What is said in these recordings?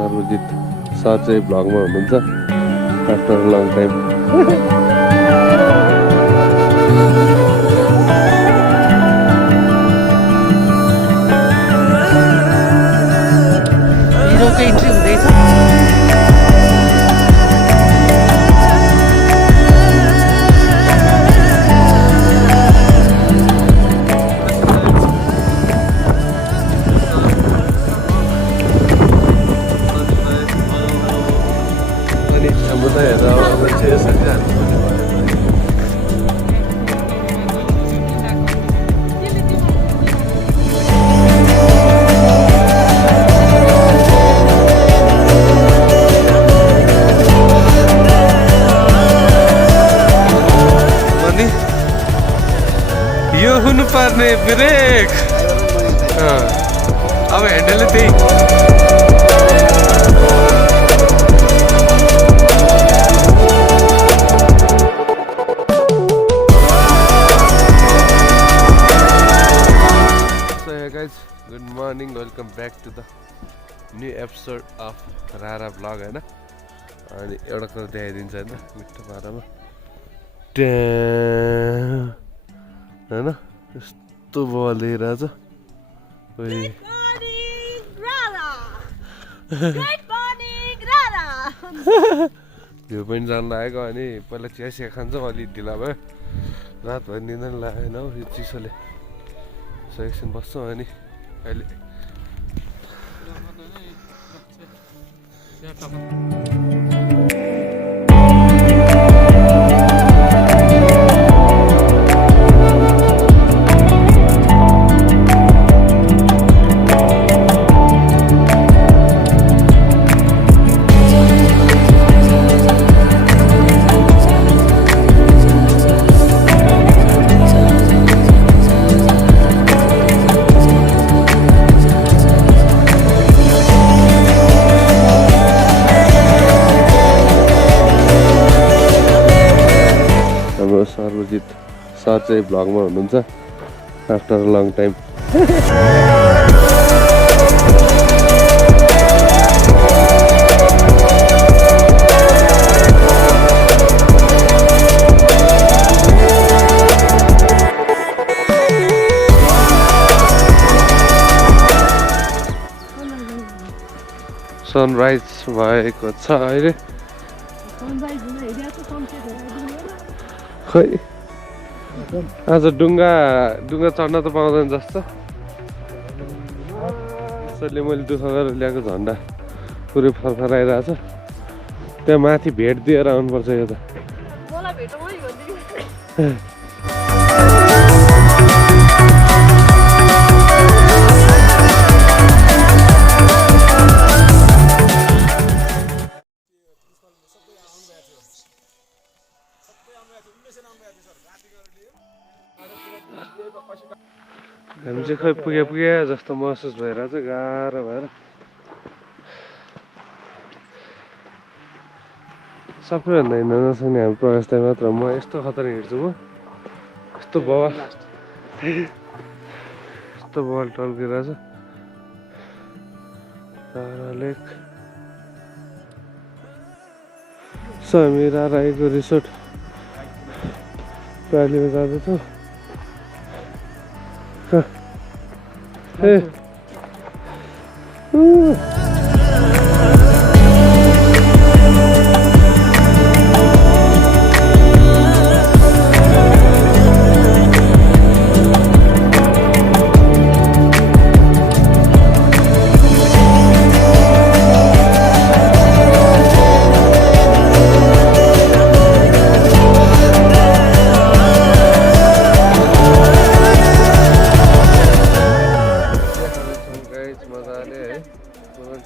Sarvajit sir चाहिँ भ्लगमा हुनुहुन्छ आफ्टर लङ टाइम। हिरोको इन्ट्री हुँदैछ। यो हुनुपर्ने ब्रेक अब ह्यान्डल त्यही। Good morning, welcome back to the new episode of Rara vlog होइन। अनि एउटा कुरा देखाइदिन्छ होइन मिठो पारामा होइन यस्तो बल रहेछ। भ्यू पनि जान लागेको अनि पहिला चिया सिया खान्छौँ अलिक ढिला भयो। रातभरि निन्दा पनि लागेन हौ यो चिसोले। सो एकछिन बस्छौँ अनि अहिले सर्वजित सर चाहिँ भ्लगमा हुनुहुन्छ आफ्टर लङ टाइम। सनराइज भएको छ अहिले। खै आज डुङ्गा चढ्न त पाउँदैन जस्तो। त्यसैले मैले दुःख गरेर ल्याएको झन्डा पुरै फरफराइरहेछ। त्यहाँ माथि भेट दिएर आउनुपर्छ यो त। हामी चाहिँ खै पुगे जस्तो महसुस भइरहेछ गाह्रो भएर। सबैभन्दा हिँड्न नसक्ने हामी प्रकाश दाइ मात्र। म यस्तो खतरा हिँड्छु म। यस्तो बल टल्किरहेछ। रारा लेक सो हामी राराको रिसोर्ट प्रालीमा जाँदैछौँ।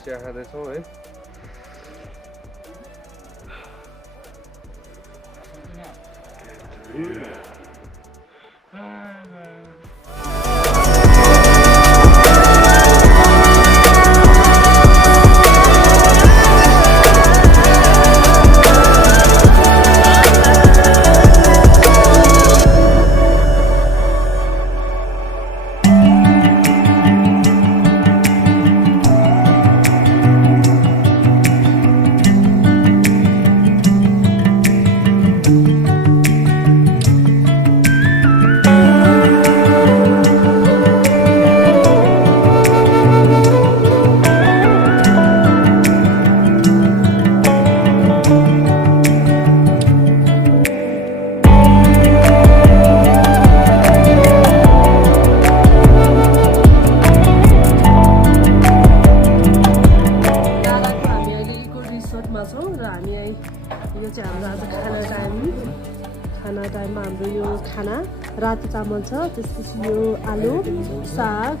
चिया खाँदैछौँ है। रुखमा छौँ र हामी यो चाहिँ हाम्रो आज खाना टाइममा हाम्रो यो खाना रातो चामल छ, त्यसपछि यो आलु साग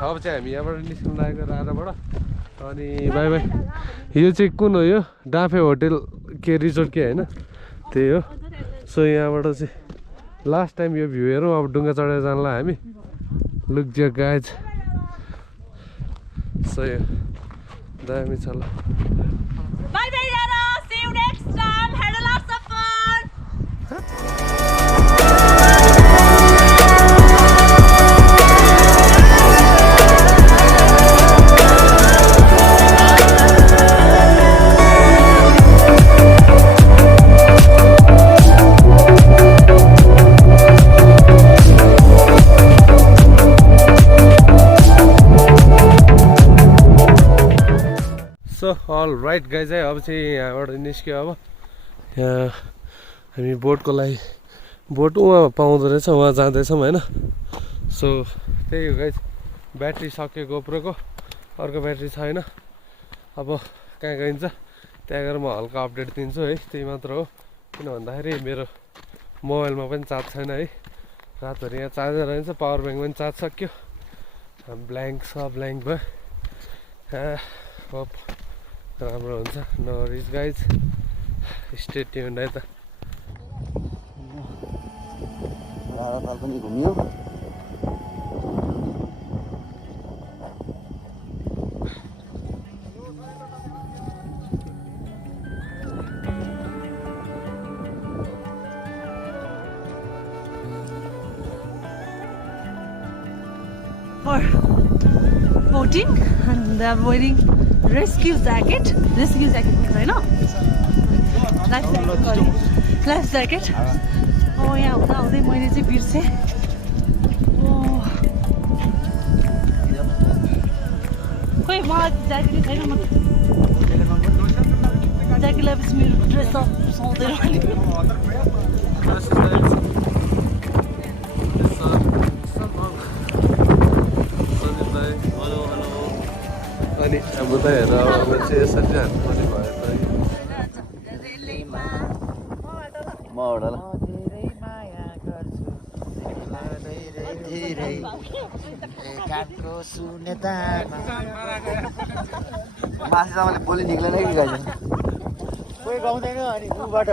अब चाहिँ हामी यहाँबाट निस्कनु लागेको राराबाट अनि बाई बाई। यो चाहिँ कुन हो? यो डाँफे होटेल के रिजोर्ट के होइन त्यही हो। सो यहाँबाट चाहिँ लास्ट टाइम यो भ्यू हेरौँ। अब डुङ्गा चढेर जानला हामी। Look Jio guys. सो यो दामी छ ल। Bye bye Rara, see you next time. Had a lot of fun. So all right guys है। अब चाहिँ यहाँबाट निस्क्यो। अब यहाँ हामी बोटको लागि बोट उहाँ पाउँदो रहेछ, उहाँ जाँदैछौँ होइन। सो त्यही हो गाइज। ब्याट्री सक्यो गोप्रोको, अर्को ब्याट्री छैन। अब कहाँ गइन्छ त्यहाँ गएर म हल्का अपडेट दिन्छु है, त्यही मात्र हो। किन भन्दाखेरि मेरो मोबाइलमा पनि चार्ज छैन है। रातभरि यहाँ चार्जर रहन्छ, पावर ब्याङ्क पनि चार्ज सक्यो। ब्ल्याङ्क छ, ब्ल्याङ्क भयो। होप राम्रो हुन्छ। No worries guys, stay tuned है त। रारा पनि घुमियो। For boating and they are wearing rescue jacket भन्छ होइन, लाइफ ज्याकेट। यहाँ हुँदा हुँदै मैले चाहिँ बिर्सेँ। खोइ मलाई ज्याकेट छैन। म ज्याकेट लगाएपछि मेरो ड्रेस अफ सुहाउँदैन। अनि अब त हेर मान्छे यसरी हान्नुपर्ने भयो त। मासिसँगले बोली निक्लेन कि गाइज, कोही गाउँदैन। अनि ऊबाट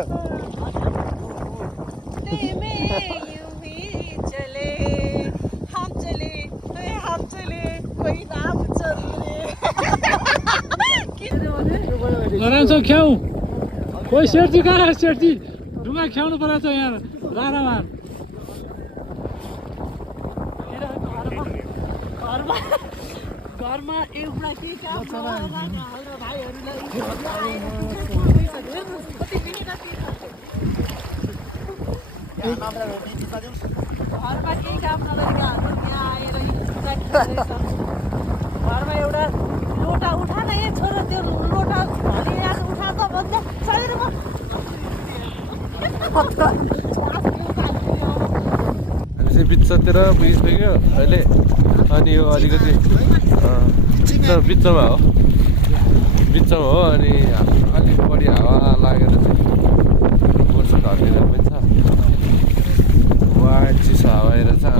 आराम से ख्याउ। कोही सेठी कहाँ सेठी ढुङ्गा ख्याउनु पर्छ यहाँ रारामा। घरमा एउटा के काम भाइहरूलाई घरमा केही काम नगरेका यहाँ आएर घरमा एउटा लोटा उठा न ए छोरो, त्यो लोटा यहाँ उठा त भन्दा सकेर म हामी चाहिँ बिचतिर पुगिसक्यो अहिले। अनि यो अलिकति बिचमा हो अनि अलिक बढी हावा लागेर चाहिँ बोर्छ घरतिर पनि छ। वाइट चिसो हावा आएर चाहिँ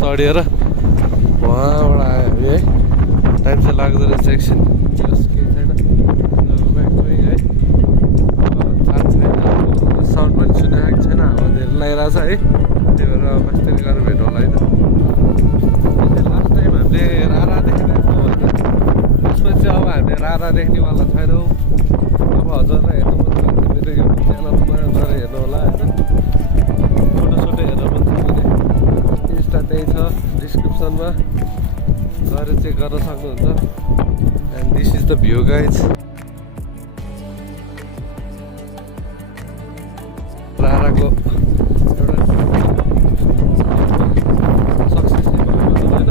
चढेर वहाँबाट आयो हामी है टाइम चाहिँ लाग्दो रहेछ एकछिन केही छैन है थाहा छैन साउन्ड पनि सुनिरहेको छैन हावा धेरै लगाइरहेछ है त्यही भएर कसरी गरेर भेटौँ होला होइन लास्ट टाइम हामीले रारा देखेको थियौँ होइन त्यसपछि अब हामीले रारा देख्नेवाला छैनौँ अब हजुरलाई हेर्नु मन छ भने मेरो युट्युब च्यानलमा गएर हेर्नु होला होइन फोटो हेर्नु मन छ भने इन्स्टा त्यही छ डिस्क्रिप्सनमा गएर चेक गर्न सक्नुहुन्छ and this is the view guys राराको एउटा सक्सेसली भयो होइन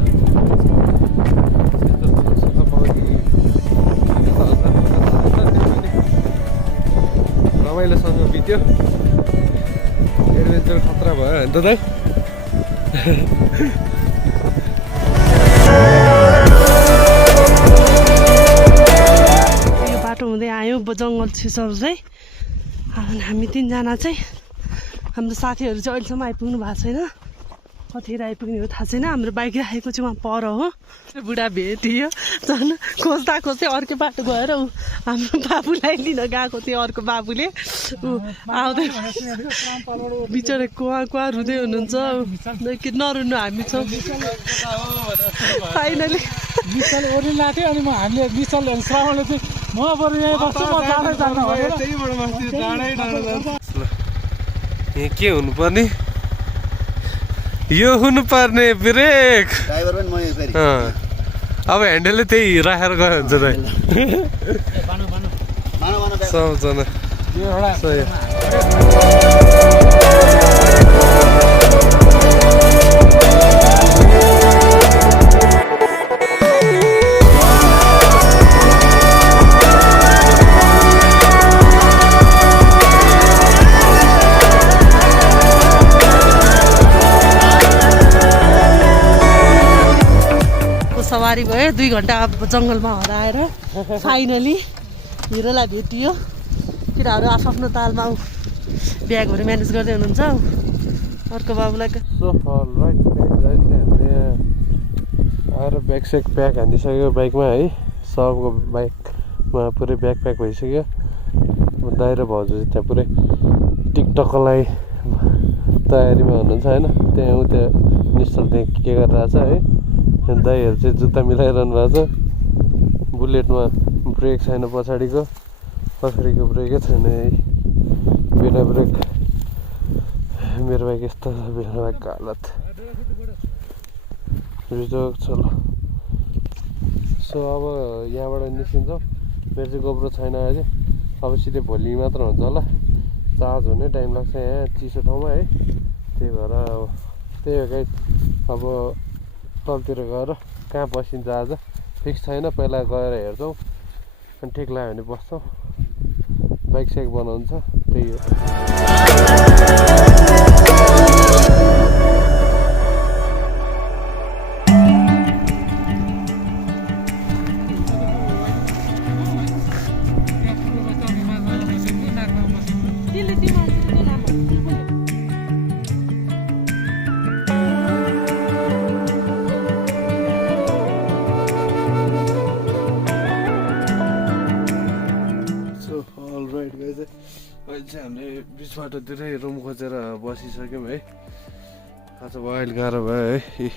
रमाइलोसँग बित्यो एडभेन्चर खतरा भयो होइन त दाइ यो बाटो हुँदै आयो जङ्गल छिसहरू चाहिँ हामी तिनजना चाहिँ हाम्रो साथीहरू चाहिँ अहिलेसम्म आइपुग्नु भएको छैन कतिखेर आइपुग्ने हो थाहा छैन हाम्रो बाइक राखेको चाहिँ उहाँ पर हो बुढा भेटियो झन् खोज्दा खोज्दै अर्कै बाटो गएर ऊ हाम्रो बाबुलाई लिन गएको थियो अर्को बाबुले ऊ आउँदै बिचरा कुवा कुवा रुँदै हुनुहुन्छ नरुनु हामी छौँ फाइनली निश्चल ओर्लिन लाएको थियो अनि हामीले निश्चल श्रावणले चाहिँ म बरु यहीँ बस्छु म टाढै जान्न भनेर यहाँ के हुनुपर्ने यो हुनुपर्ने ब्रेक ड्राइभर पनि म फेरि अब ह्यान्डलले त्यही राखेर गयो हुन्छ दाइ सबजना सवारी भयो 2 घन्टा जङ्गलमा हराएर फाइनली हिरोलाई भेटियो किराहरू आफ्नो तालमा ब्यागहरू म्यानेज गर्दै हुनुहुन्छ अर्को बाबुलाई हामीले आएर ब्याग स्याग प्याक हानिसक्यो बाइकमा है सबको बाइकमा पुरै ब्याग प्याक भइसक्यो दाइ र भाउजू चाहिँ त्यहाँ पुरै टिकटकको लागि तयारीमा हुनुहुन्छ होइन त्यहाँ निश्चल त्यहाँ के गरिरहेछ है दाइहरू चाहिँ जुत्ता मिलाइरहनु भएको छ बुलेटमा ब्रेक छैन पछाडिको ब्रेकै छैन है बिना ब्रेक मेरो बाइक यस्तो छ बिना बाइकको हालत रिजोक छ ल सो अब यहाँबाट निस्किन्छौँ मेरो चाहिँ गोप्रो छैन अहिले अब सिधै भोलि मात्र हुन्छ होला चार्ज हुने टाइम लाग्छ यहाँ चिसो ठाउँमा है त्यही भएर अब त्यही हो गाइस अब तलतिर गएर कहाँ बसिन्छ आज फिक्स छैन पहिला गएर हेर्छौँ अनि ठिक लाग्यो भने बस्छौँ बाइक साइक बनाउँछ त्यही हो अहिले चाहिँ हामीले बिच बाटोतिरै रुम खोजेर बसिसक्यौँ है आज भयो अहिले गाह्रो भयो है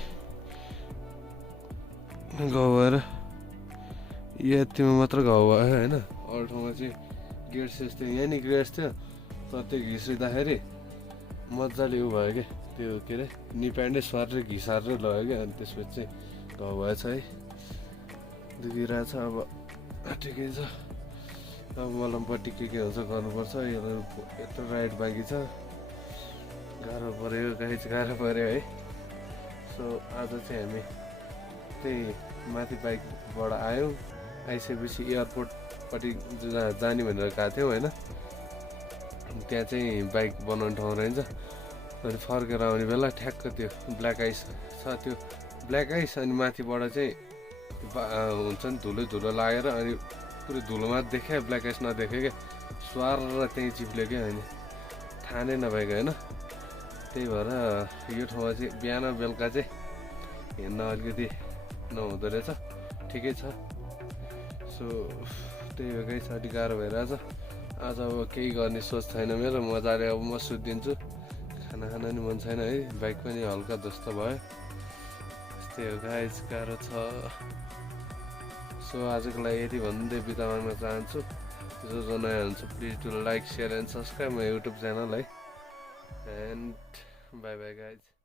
गाउँ भएर यतिमा मात्र गाउँ भयो होइन अरू ठाउँमा चाहिँ गेट सेस थियो यहाँ नि गेट थियो तर त्यो घिसिँदाखेरि मजाले उ भयो क्या त्यो के अरे निप्यान्डै स्वारेर घिसारेर लग्यो क्या अनि त्यसपछि चाहिँ गाउँ भएछ है दुखिरहेछ अब ठिकै छ अब मलमपट्टि के हुन्छ गर्नुपर्छ यत्रो राइड बाँकी छ गाह्रो पऱ्यो गाई चाहिँ गाह्रो पऱ्यो है सो आज चाहिँ हामी त्यही माथि बाइकबाट आयौँ आइसकेपछि एयरपोर्टपट्टि जाने भनेर गएको थियौँ होइन त्यहाँ चाहिँ बाइक बनाउने ठाउँ रहन्छ अनि फर्केर आउने बेला ठ्याक्क त्यो ब्ल्याक आइस छ त्यो ब्ल्याक आइस अनि माथिबाट चाहिँ हुन्छ नि धुलो लागेर अनि पुरै धुलोमा देखायो ब्ल्याक आइस नदेख्यो क्या स्वार त्यहीँ चिप्ल्यो क्या होइन थाहा नै नभएको होइन त्यही भएर यो ठाउँमा चाहिँ बिहान बेलुका चाहिँ हिँड्न अलिकति नहुँदो रहेछ ठिकै छ सो त्यही हो गाइस अलिक गाह्रो भइरहेछ आज अब केही गर्ने सोच छैन मेरो मजाले अब म सुत्दिन्छु खाना खान नि मन छैन है बाइक पनि हल्का जस्तो भयो त्यही हो गाइस गाह्रो छ सो आजको लागि यति भन्दै बिदा माग्न चाहन्छु जो नयाँ हुनुहुन्छ please do like share and subscribe my YouTube channel है एन्ड बाई बाई गाइज